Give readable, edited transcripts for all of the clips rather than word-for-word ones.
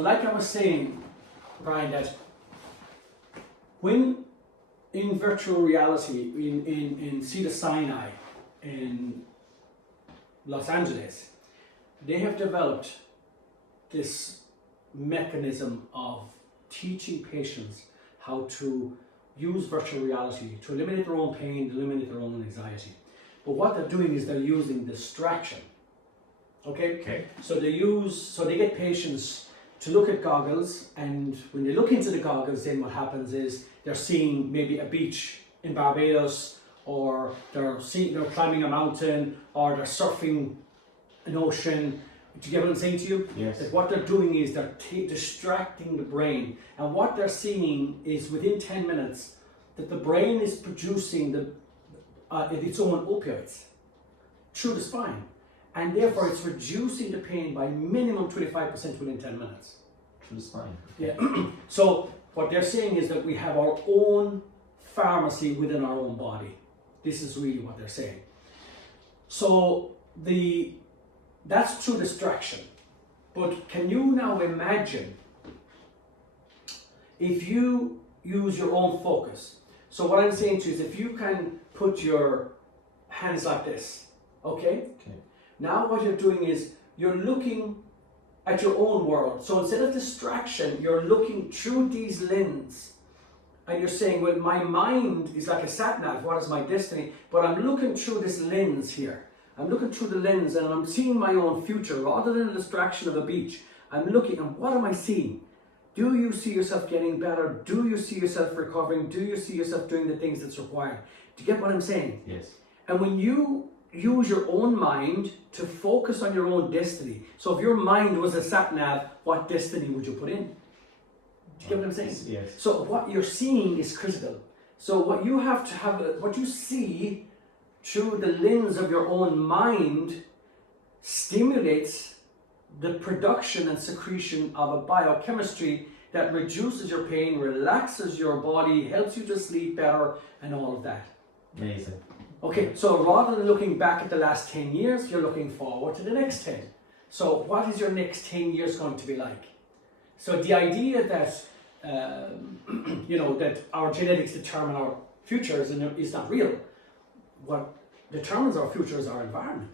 like I was saying, Brian, that when in virtual reality, in Cedar Sinai, in Los Angeles, they have developed this mechanism of teaching patients how to use virtual reality to eliminate their own pain, eliminate their own anxiety. But what they're doing is they're using distraction. Okay? So they get patients to look at goggles, and when they look into the goggles, then what happens is they're seeing maybe a beach in Barbados, or they're climbing a mountain, or they're surfing an ocean. Do you get what I'm saying to you? Yes. That what they're doing is they're distracting the brain, and what they're seeing is within 10 minutes that the brain is producing its own opioids through the spine, and therefore it's reducing the pain by minimum 25% within 10 minutes. Through the spine. Yeah. So what they're saying is that we have our own pharmacy within our own body. This is really what they're saying. So that's true distraction. But can you now imagine if you use your own focus? So what I'm saying to you is, if you can put your hands like this, okay? Now what you're doing is you're looking at your own world. So instead of distraction, you're looking through these lenses, and you're saying, well, my mind is like a sat-nav, what is my destiny? But I'm looking through this lens here. I'm looking through the lens, and I'm seeing my own future rather than the distraction of a beach. I'm looking, and what am I seeing? Do you see yourself getting better? Do you see yourself recovering? Do you see yourself doing the things that's required? Do you get what I'm saying? Yes. And when you use your own mind to focus on your own destiny, so if your mind was a sat-nav, what destiny would you put in? Do you get what I'm saying? Yes. So what you're seeing is critical. So what you have to have, what you see through the lens of your own mind stimulates the production and secretion of a biochemistry that reduces your pain, relaxes your body, helps you to sleep better, and all of that. Amazing. Okay, so rather than looking back at the last 10 years, you're looking forward to the next 10. So what is your next 10 years going to be like? So the idea that, that our genetics determine our futures is not real. What determines our future is our environment.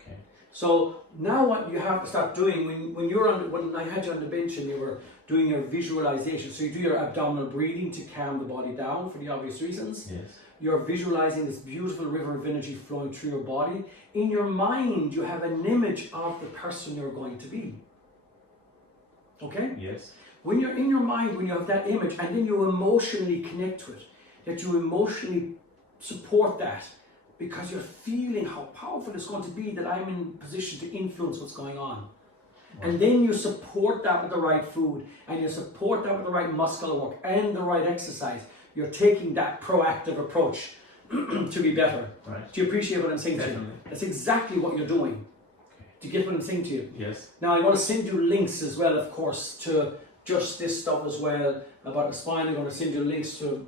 Okay. So now what you have to start doing when I had you on the bench and you were doing your visualization, so you do your abdominal breathing to calm the body down for the obvious reasons. Yes. You're visualizing this beautiful river of energy flowing through your body. In your mind, you have an image of the person you're going to be. Okay? Yes. When you're in your mind, when you have that image, and then you emotionally connect to it, that you emotionally support that, because you're feeling how powerful it's going to be that I'm in position to influence what's going on. Wow. And then you support that with the right food, and you support that with the right muscle work and the right exercise. You're taking that proactive approach to be better. Right. Do you appreciate what I'm saying Definitely. to you? That's exactly what you're doing. Okay. Do you get what I'm saying to you? Yes. Now, I'm going to send you links as well, of course, to just this stuff as well about the spine. I'm going to send you links to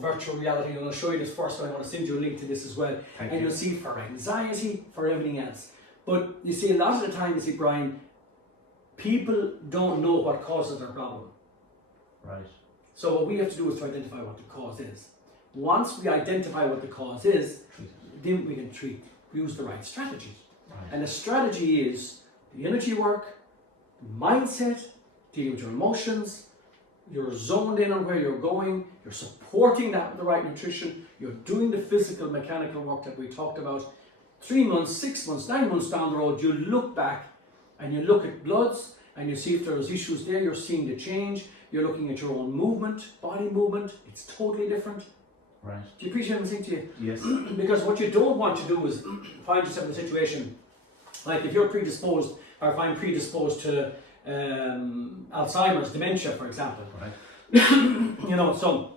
virtual reality. I'm going to show you this first, but I'm going to send you a link to this as well. Thank and you. You'll see for anxiety, for everything else. But you see, a lot of the time, Brian, people don't know what causes their problem. Right. So what we have to do is to identify what the cause is. Once we identify what the cause is, then we can use the right strategy. Right. And the strategy is the energy work, mindset, dealing with your emotions, you're zoned in on where you're going, you're supporting that with the right nutrition, you're doing the physical, mechanical work that we talked about. 3 months, 6 months, 9 months down the road, you look back and you look at bloods and you see if there's issues there, you're seeing the change. You're looking at your own movement, body movement. It's totally different. Right. Do you appreciate what I'm saying to you? Yes. Because what you don't want to do is find yourself in a situation like if you're predisposed, or if I'm predisposed to Alzheimer's, dementia, for example. Right. So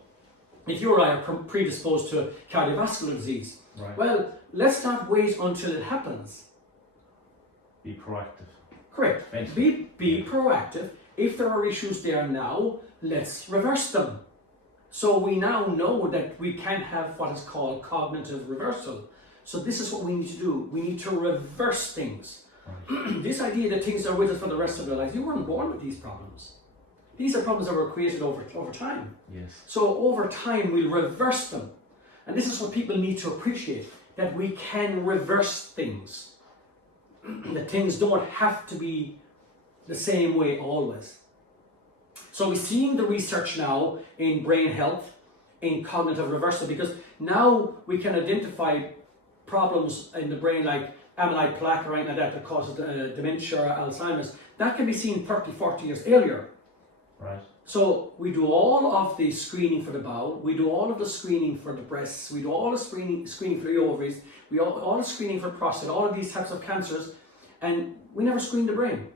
if you or I are predisposed to cardiovascular disease, Right. well, let's not wait until it happens. Be proactive. Correct. Thank Be proactive. If there are issues there now, let's reverse them. So we now know that we can have what is called cognitive reversal. So this is what we need to do. We need to reverse things. Right. This idea that things are with us for the rest of their lives, you weren't born with these problems. These are problems that were created over time. Yes. So over time we'll reverse them. And this is what people need to appreciate, that we can reverse things. That things don't have to be the same way always. So we're seeing the research now in brain health, in cognitive reversal, because now we can identify problems in the brain like amyloid plaque or anything like that causes dementia or Alzheimer's. That can be seen 30, 40 years earlier. Right. So we do all of the screening for the bowel, we do all of the screening for the breasts, we do all the screening for the ovaries, we all the screening for prostate, all of these types of cancers, and we never screen the brain.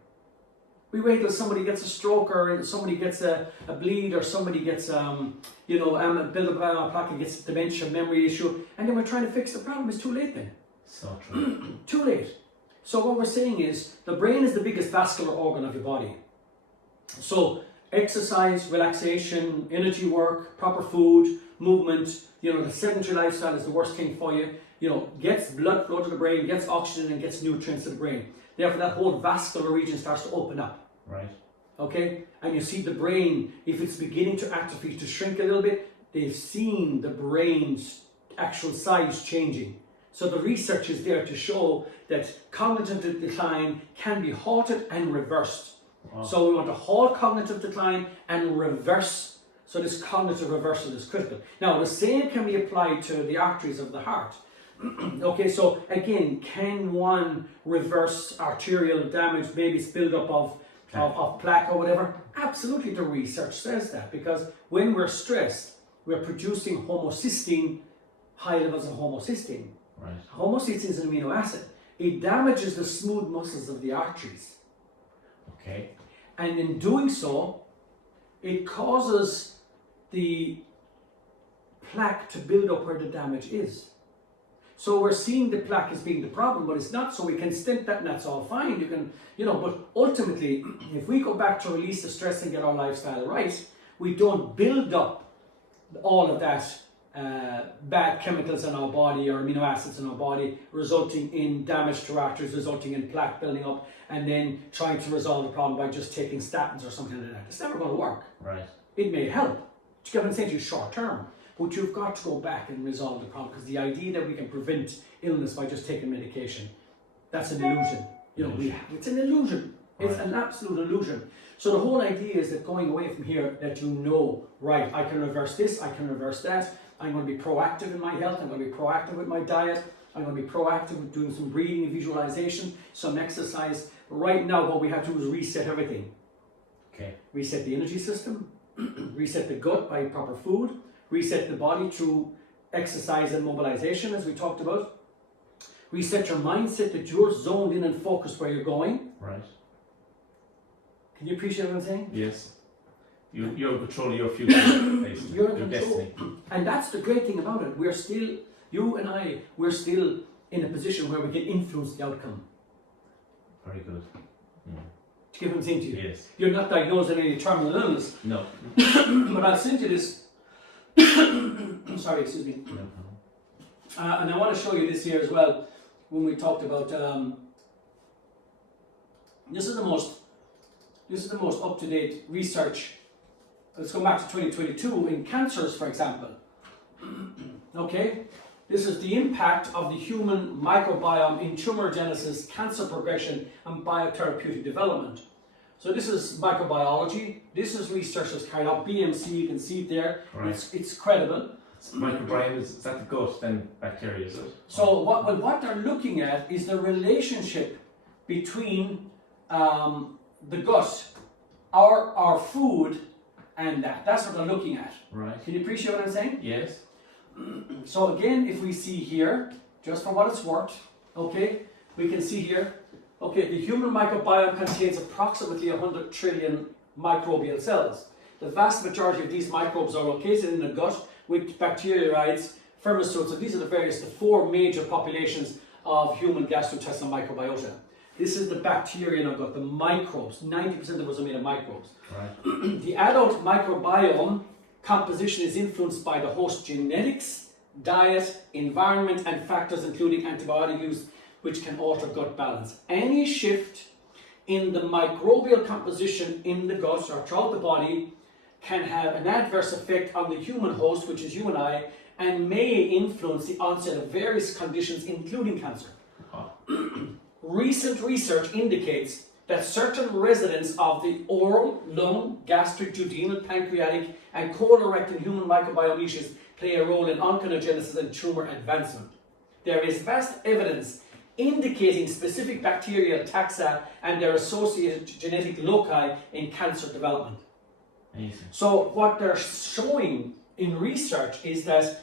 We wait till somebody gets a stroke or somebody gets a bleed or somebody gets build-up plaque and gets dementia, memory issue, and then we're trying to fix the problem. It's too late then. So true. Too late. So what we're saying is the brain is the biggest vascular organ of your body. So exercise, relaxation, energy work, proper food, movement, the sedentary lifestyle is the worst thing for you. Gets blood flow to the brain, gets oxygen and gets nutrients to the brain. Therefore that whole vascular region starts to open up. Right. Okay? And you see the brain, if it's beginning to atrophy, to shrink a little bit, they've seen the brain's actual size changing. So the research is there to show that cognitive decline can be halted and reversed. Wow. So we want to halt cognitive decline and reverse. So this cognitive reversal is critical. Now the same can be applied to the arteries of the heart. Okay, so again, can one reverse arterial damage, maybe it's build-up of plaque or whatever? Absolutely, the research says that, because when we're stressed, we're producing homocysteine, high levels of homocysteine. Right. Homocysteine is an amino acid. It damages the smooth muscles of the arteries. Okay. And in doing so, it causes the plaque to build up where the damage is. So we're seeing the plaque as being the problem, but it's not. So we can stent that and that's all fine. You can, but ultimately, if we go back to release the stress and get our lifestyle right, we don't build up all of that bad chemicals in our body or amino acids in our body, resulting in damage to arteries, resulting in plaque building up, and then trying to resolve the problem by just taking statins or something like that. It's never going to work. Right. It may help. You get what I'm saying to you short term, but you've got to go back and resolve the problem, because the idea that we can prevent illness by just taking medication, that's an illusion. It's an illusion. It's an absolute illusion. So the whole idea is that going away from here, that right, I can reverse this, I can reverse that. I'm going to be proactive in my health. I'm going to be proactive with my diet. I'm going to be proactive with doing some breathing and visualization, some exercise. Right now, what we have to do is reset everything. Okay. Reset the energy system, reset the gut by proper food, reset the body through exercise and mobilization, as we talked about. Reset your mindset that you're zoned in and focused where you're going. Right. Can you appreciate what I'm saying? Yes. You're controlling your future, basically. You're in your control. destiny. And that's the great thing about it. We're still, you and I, we're still in a position where we can influence the outcome. Very good. Do you get what I'm saying to you? Yes. You're not diagnosed with any terminal illness. No. But I'll send you this. Sorry, excuse me. No. And I want to show you this here as well. When we talked about, this is the most up-to-date research. Let's go back to 2022 in cancers, for example. Okay, this is the impact of the human microbiome in tumorigenesis, cancer progression, and biotherapeutic development. So this is microbiology. This is research that's carried out. BMC, you can see it there. Right. It's credible. Microbiome, is that the gut, then bacteria, is it? So what they're looking at is the relationship between the gut, our food, and that. That's what they're looking at. Right. Can you appreciate what I'm saying? Yes. So again, if we see here, just for what it's worth, okay, we can see here, okay, the human microbiome contains approximately 100 trillion microbial cells. The vast majority of these microbes are located in the gut, with bacteroides, firmicutes, so these are the four major populations of human gastrointestinal microbiota. This is the bacteria in our gut, the microbes. 90% of us are made of microbes. Right. The adult microbiome composition is influenced by the host genetics, diet, environment, and factors including antibiotic use, which can alter gut balance. Any shift in the microbial composition in the gut or throughout the body can have an adverse effect on the human host, which is you and I, and may influence the onset of various conditions, including cancer. Recent research indicates that certain residents of the oral, lung, gastric, duodenal, pancreatic, and colorectal human microbiome niches play a role in oncogenesis and tumor advancement. There is vast evidence indicating specific bacterial taxa and their associated genetic loci in cancer development. Amazing. So what they're showing in research is that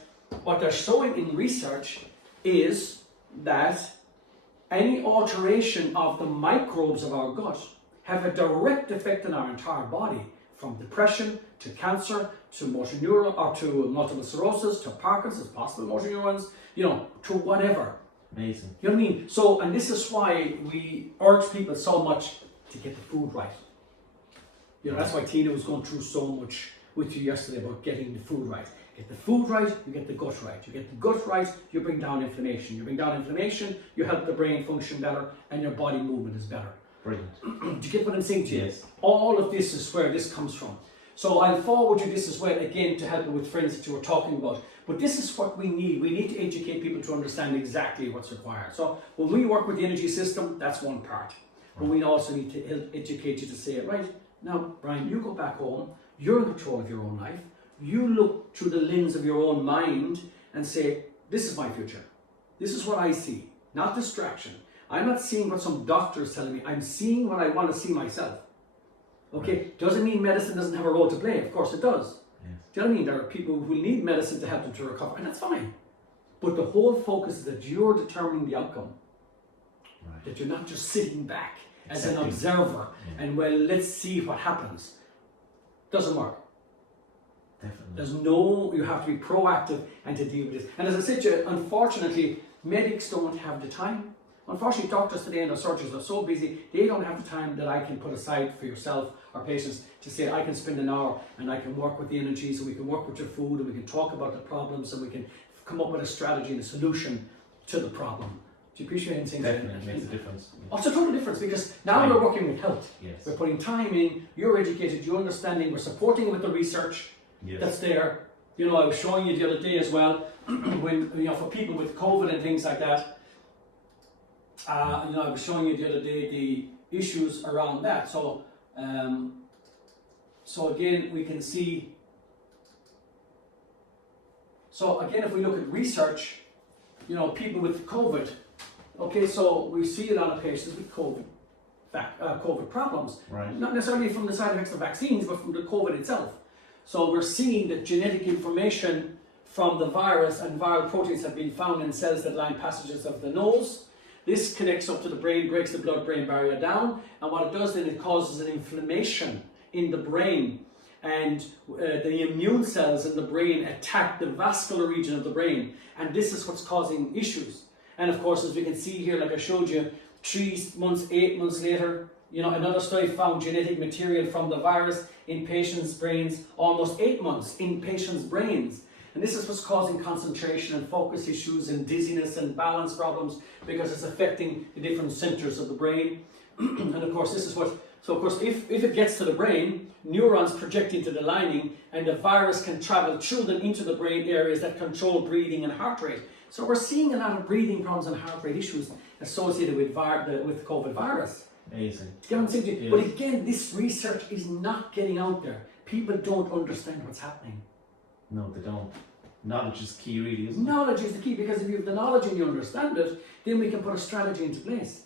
any alteration of the microbes of our gut have a direct effect on our entire body, from depression to cancer to motor neuron or to multiple sclerosis to Parkinson's, possible motor neurons, to whatever. Amazing. You know what I mean? So, and this is why we urge people so much to get the food right. That's why Tina was going through so much with you yesterday about getting the food right. Get the food right, you get the gut right. You get the gut right, you bring down inflammation. You bring down inflammation, you help the brain function better, and your body movement is better. Brilliant. Do you get what I'm saying to you? Yes. All of this is where this comes from. So I'll forward you this as well, again, to help you with friends that you were talking about. But this is what we need. We need to educate people to understand exactly what's required. So when we work with the energy system, that's one part. But we also need to educate you to say, right, now, Brian, you go back home, you're in control of your own life. You look through the lens of your own mind and say, this is my future. This is what I see, not distraction. I'm not seeing what some doctor is telling me. I'm seeing what I want to see myself. Okay, doesn't mean medicine doesn't have a role to play. Of course it does. Yes. Do you know what I mean? There are people who need medicine to help them to recover, and that's fine. But the whole focus is that you're determining the outcome. Right. That you're not just sitting back as an Exactly. observer Yeah. and, well, let's see what happens. Doesn't work. Definitely. You have to be proactive and to deal with this. And as I said to you, unfortunately, medics don't have the time. Unfortunately, doctors today and their surgeons are so busy, they don't have the time that I can put aside for yourself or patients to say, I can spend an hour and I can work with the energies and we can work with your food and we can talk about the problems and we can come up with a strategy and a solution to the problem. Do you appreciate what I'm saying? Definitely, it makes a difference. Oh, it's a total difference because now Time. we're working with health. Yes. We're putting time in, you're educated, you're understanding, we're supporting it with the research. Yes. That's there. I was showing you the other day as well, when, for people with COVID and things like that, I was showing you the other day the issues around that. So, so again, we can see, so again, if we look at research, people with COVID, okay, so we see a lot of patients with COVID problems. Right. Not necessarily from the side effects of vaccines, but from the COVID itself. So we're seeing that genetic information from the virus and viral proteins have been found in cells that line passages of the nose. This connects up to the brain, breaks the blood-brain barrier down, and what it does then, it causes an inflammation in the brain, and the immune cells in the brain attack the vascular region of the brain, and this is what's causing issues. And of course, as we can see here, like I showed you, 3 months, 8 months later, another study found genetic material from the virus in patients' brains almost 8 months in patients' brains. And this is what's causing concentration and focus issues and dizziness and balance problems because it's affecting the different centers of the brain. And of course, this is what, so of course, if it gets to the brain, neurons project into the lining and the virus can travel through them into the brain areas that control breathing and heart rate. So we're seeing a lot of breathing problems and heart rate issues associated with the COVID virus. Amazing. Do you know what I'm saying? Yes. But again, this research is not getting out there. People don't understand what's happening. No, they don't. Knowledge is key, really, isn't it? Knowledge is the key, because if you have the knowledge and you understand it, then we can put a strategy into place.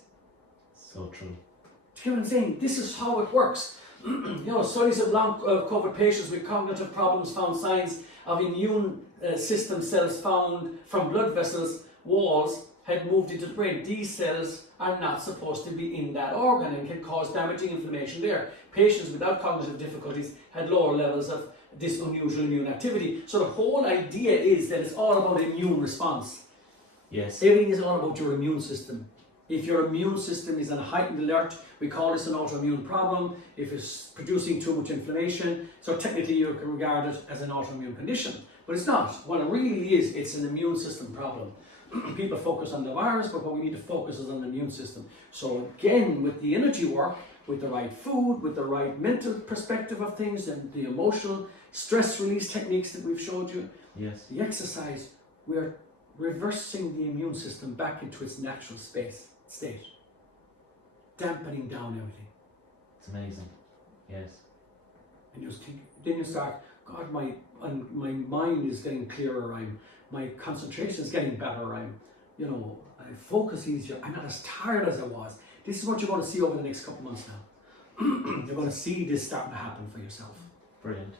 So true. Do you get what I'm saying? This is how it works. Studies of long COVID patients with cognitive problems found signs of immune system cells found from blood vessels walls had moved into the brain. These cells are not supposed to be in that organ and can cause damaging inflammation there. Patients without cognitive difficulties had lower levels of this unusual immune activity. So the whole idea is that it's all about immune response. Yes. Everything is all about your immune system. If your immune system is on a heightened alert, we call this an autoimmune problem. If it's producing too much inflammation, so technically you can regard it as an autoimmune condition. But it's not. What it really is, it's an immune system problem. people focus on the virus, but what we need to focus is on the immune system. So again, with the energy work, with the right food, with the right mental perspective of things, and the emotional stress release techniques that we've showed you, Yes. the exercise, we're reversing the immune system back into its natural state, dampening down everything. It's amazing. Yes. And you think, then you start, God, my mind is getting clearer. My concentration is getting better. I focus easier. I'm not as tired as I was. This is what you're going to see over the next couple of months now. You're going to see this starting to happen for yourself. Brilliant.